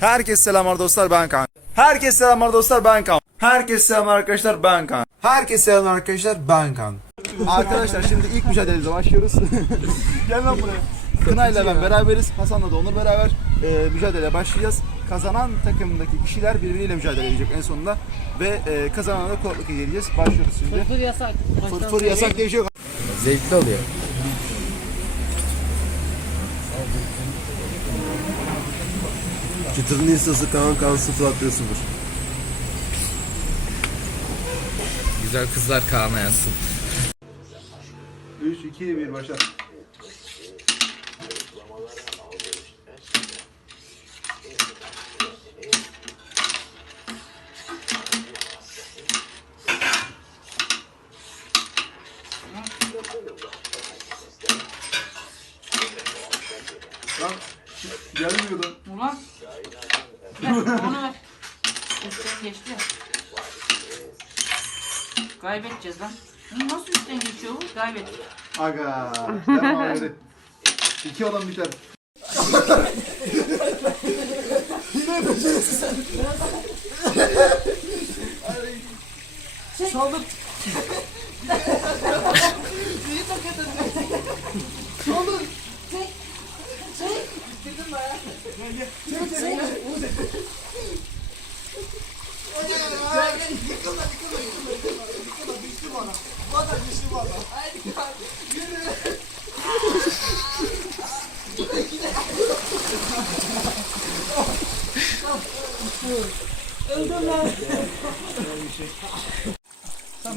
Herkese selamlar dostlar ben Kaan. Herkese selamlar dostlar ben Kaan. Herkese selamlar arkadaşlar ben Kaan. Herkese selamlar arkadaşlar ben Kaan. Arkadaşlar şimdi ilk mücadelemize başlıyoruz. Gel lan buraya. Kına ile ben beraberiz. Hasan'la da Onur beraber e, mücadeleye başlayacağız. Kazanan takımdaki kişiler birbiriyle mücadele edecek en sonunda. Ve e, kazanana da kulaklık hediye edeceğiz. Başlıyoruz şimdi. Fırfır yasak. Fırfır yasak diye bir şey yok. Zevkli oluyor. Çıtırın listesi Kaan Kaan 0 atıyor 0. Güzel kızlar Kaan'a yazsın. 3, 2, 1 başla. Lan gelmiyordu. Ulan. Onu ver. Üstten geçti ya. Kaybedeceğiz lan. Hı, Nasıl üstten geçiyor bu? Kaybettik. Aga. Devam hadi. İki olan biter.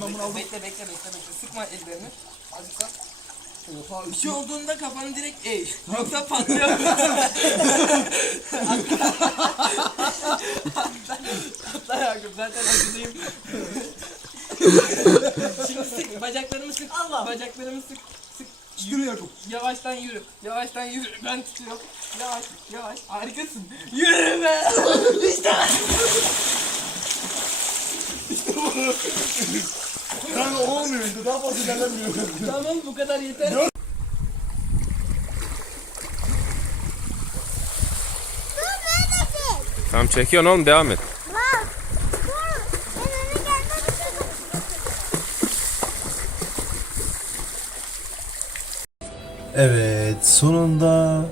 Bekle bekle bekle bekle. Sıkma ellerini. Azıcık daha. Bir şey olduğunda kafanı direkt eğ. Yoksa patlıyor. Atlar Yakup zaten acıdayım. Şimdi sık. Bacaklarımı sık. Allah. Bacaklarımı sık. Sık. Yürü Yakup. Yavaştan yürü. Yavaştan yürü. Ben tutuyorum. Yavaş yavaş. Harikasın. Yürü be. işte. Kanka olmuyor işte daha fazla ilerlemiyor. Tamam bu kadar yeter. Tamam çekiyorsun oğlum devam et. Evet, sonunda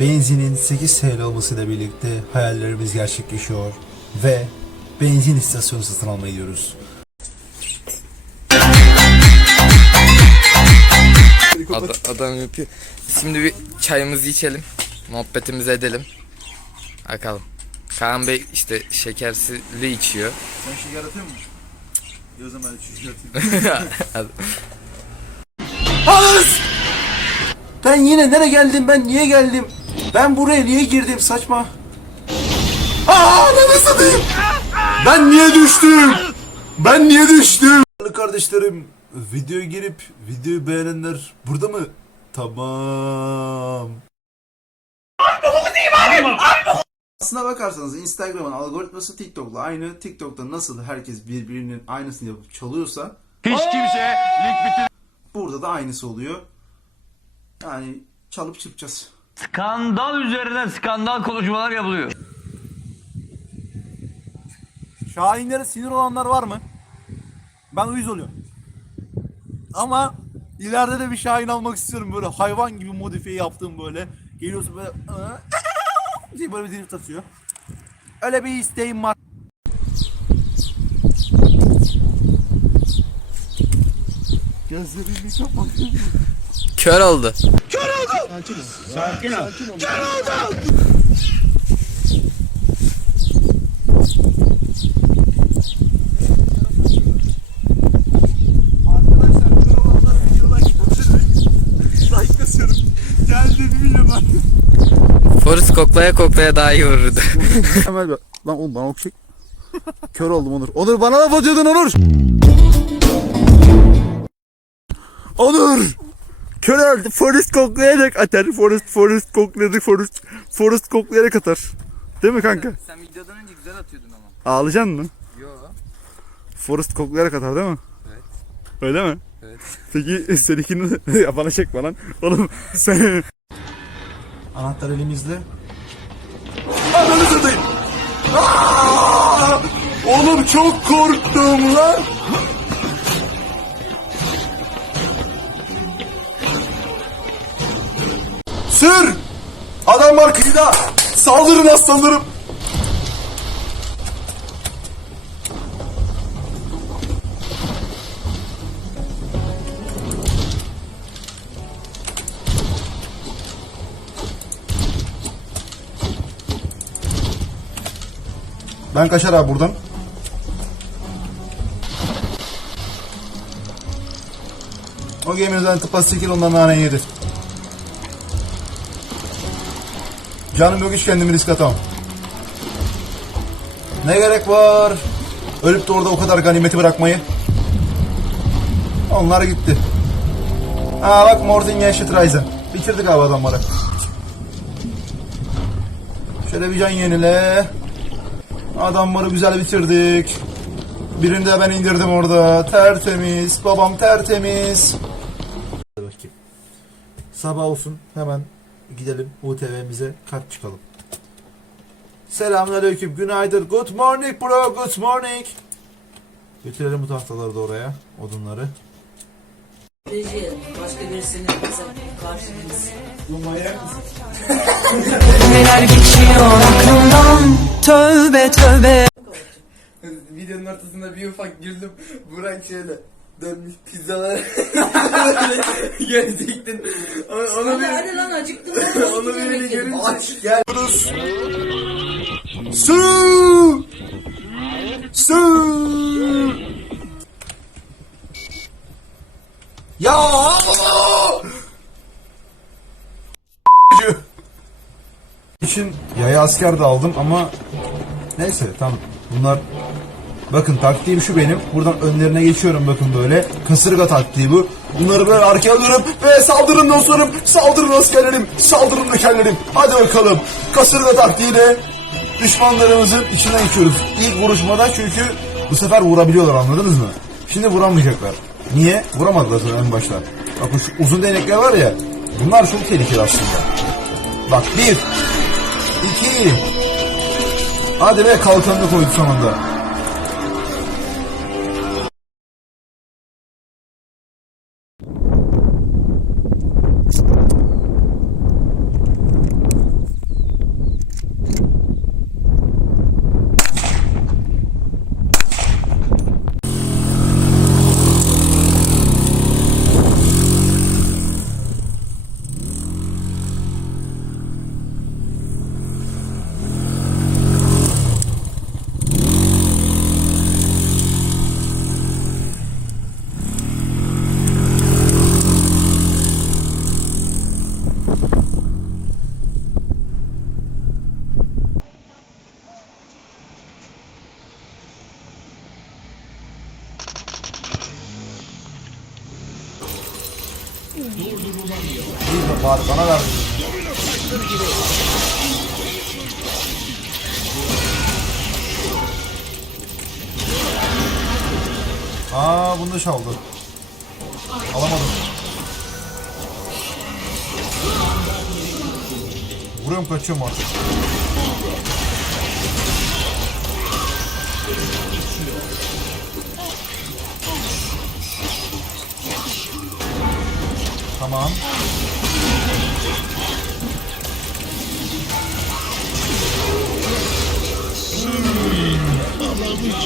benzinin 8 TL olmasıyla birlikte hayallerimiz gerçekleşiyor ve benzin istasyonu satın almaya gidiyoruz. Ad- adam yapıyor. Şimdi bir çayımızı içelim. Muhabbetimizi edelim. Bakalım. Kaan Bey işte şekersizli içiyor. Sen şeker atıyor musun? Ya o zaman şeker atayım. Ben yine nereye geldim? Ben niye geldim? Ben buraya niye girdim? Saçma. Aa, ne satayım? Ben niye düştüm? Ben niye düştüm? Kardeşlerim, videoya girip videoyu beğenenler burada mı? Tamam. Aslına bakarsanız Instagram'ın algoritması TikTok'la aynı. TikTok'ta nasıl herkes birbirinin aynısını yapıp çalıyorsa Hiç kimse lig bitir. burada da aynısı oluyor. Yani çalıp çırpacağız. Skandal üzerine skandal konuşmalar yapılıyor. Şahinlere sinir olanlar var mı? Ben uyuz oluyorum. Ama ileride de bir Şahin almak istiyorum böyle hayvan gibi modifiye yaptığım böyle. Geliyorsun böyle diye böyle bir drift atıyor. Öyle bir isteğim var. Gözlerimi kapat. Kör oldu. Arkadaşlar böyle olanlar videolar like basıyorum. Geldi bir milyon var. Forrest koklaya koklaya daha iyi vururdu. Bak. Lan oğlum bana okşak. Kör oldum Onur. Onur bana laf atıyordun Onur. Onur. Kör oldu. Forest koklayarak atar. Forest, Forest koklayarak, Forest, Forest koklayarak atar. Değil mi kanka? Sen videodan önce güzel atıyordun ama. Ağlayacaksın mı? Yo. Forest koklayarak atar değil mi? Evet. Öyle mi? Evet. Peki seninkini bana çekme lan. Oğlum sen... Anahtar elimizde. Ananı satayım. Oğlum çok korktum lan. Sür! Adam var kıyıda. Saldırın aslanlarım. Ben kaçar abi buradan. O gemiden tıpa sikil ondan nane yedi. Canım yok hiç kendimi risk atamam. Ne gerek var? Ölüp de orada o kadar ganimeti bırakmayı. Onlar gitti. Ha bak Mortin eşit Ryzen. Bitirdik abi adamları. Şöyle bir can yenile. Adamları güzel bitirdik. Birini de ben indirdim orada. Tertemiz. Babam tertemiz. Bakayım. Sabah olsun hemen gidelim UTV'mize kart çıkalım. Selamünaleyküm. Günaydın. Good morning bro. Good morning. Götürelim bu tahtaları da oraya. Odunları. Başka. Neler geçiyor aklımdan Tövbe tövbe Videonun ortasında bir ufak güldüm. Burak şöyle dönmüş pizzalar gerçekten onu, onu bir Hadi lan acıktım. onu böyle görünce Gel. Su! Su! Ya! İçin yaya asker de aldım ama neyse tamam. Bunlar bakın taktiğim şu benim. Buradan önlerine geçiyorum bakın böyle. Kasırga taktiği bu. Bunları böyle arkaya alıyorum ve saldırın dostlarım saldırın askerlerim saldırın nökerlerim hadi bakalım. Kasırga taktiğiyle düşmanlarımızın içinden geçiyoruz. İlk vuruşmada çünkü bu sefer vurabiliyorlar anladınız mı? Şimdi vuramayacaklar. Niye? Vuramadılar en başta. Bakın şu uzun değnekler var ya bunlar çok tehlikeli aslında. Bak bir İki. Hadi be kalkanını koydu sonunda. İyi de bari bana ver. Aa bunu da çaldı. Alamadım. Vuruyorum kaçıyorum artık. Tamam.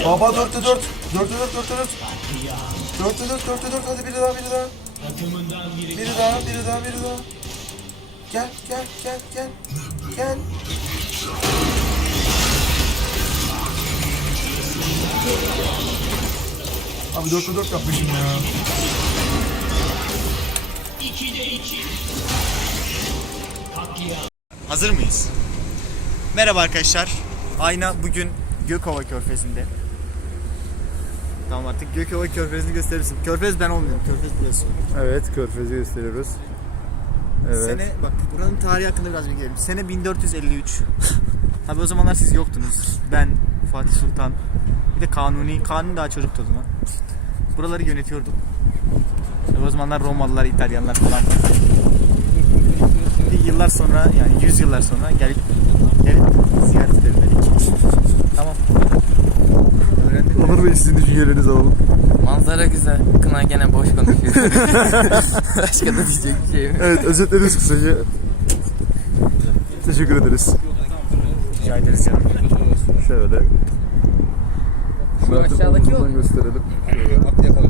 Baba dörtte dört. Dörtte dört, dörtte dört. Dörtte dört, dörtte dört. Hadi biri daha, biri daha. Biri daha, biri daha, biri daha. Gel, gel, gel, gel. Gel. Abi dörtte dört yapmışım ya. Hazır mıyız? Merhaba arkadaşlar. Ayna bugün Gökova Körfezi'nde. Tamam artık Gökova Körfezi'ni gösterirsin. Körfez ben olmuyorum. Körfez biliyorsun. Evet körfezi gösteriyoruz. Sene bak buranın tarihi hakkında biraz bilgi vereyim. Sene 1453. Tabi o zamanlar siz yoktunuz. Ben, Fatih Sultan, bir de Kanuni. Kanuni daha çocuktu o zaman. Buraları yönetiyordum. Tabii o zamanlar Romalılar, İtalyanlar falan. Bir yıllar sonra yani 100 yıllar sonra gelip gelip ziyaret edelim dedik. Tamam. Öğrendim. Onur Bey sizin düşüncelerinizi alalım. Manzara güzel. Kına gene boş konuşuyor. Başka da diyecek bir şey yok. Evet özetlediniz kısaca. Teşekkür ederiz. Rica ederiz canım. Şöyle. Şu aşağıdaki yol. gösterelim. Yakaladı.